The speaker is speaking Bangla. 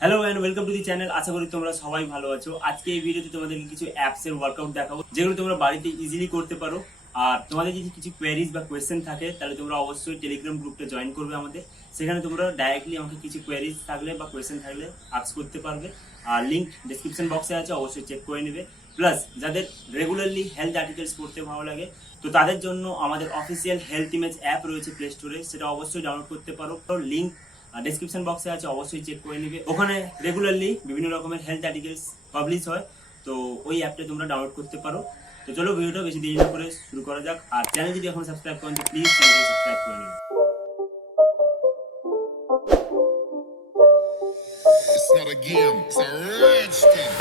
Hello and welcome to the channel. আশা করি তোমরা সবাই ভালো আছো। আজকে এই ভিডিওতে তোমাদেরকে কিছু অ্যাপস এর ওয়ার্কআউট দেখাবো যেগুলো তোমরা বাড়িতে ইজিলি করতে পারো। আর তোমাদের যদি কিছু কোয়েরিজ বা কোয়েশ্চেন থাকে তাহলে তোমরা অবশ্যই টেলিগ্রাম গ্রুপে জয়েন করবে আমাদের। সেখানে তোমরা ডাইরেক্টলি আমাকে কিছু কোয়েরিজ থাকলে বা কোয়েশ্চেন থাকলে আস্ক করতে পারবে। আর লিংক ডেসক্রিপশন বক্সে আছে, অবশ্যই চেক করে নেবে। প্লাস যাদের রেগুলারলি হেলথ আর্টিকেলস পড়তে ভালো লাগে তো তাদের জন্য আমাদের অফিসিয়াল হেলথ ইমেজ অ্যাপ রয়েছে প্লে স্টোরে, সেটা অবশ্যই ডাউনলোড করতে পারো। লিংক ডেসক্রিপশন বক্সে আছে, অবশ্যই চেক করে নিবে। ওখানে রেগুলারলি বিভিন্ন রকমের হেলথ আর্টিকেলস পাবলিশ হয়, তো ওই অ্যাপটা তোমরা ডাউনলোড করতে পারো। তো চলো ভিডিওটা বেশি দেরি না করে শুরু করা যাক। আর চ্যানেল যদি এখন সাবস্ক্রাইব করেন তো প্লিজ চ্যানেলকে সাবস্ক্রাইব করে নিন। It's not a game, it's a rich thing.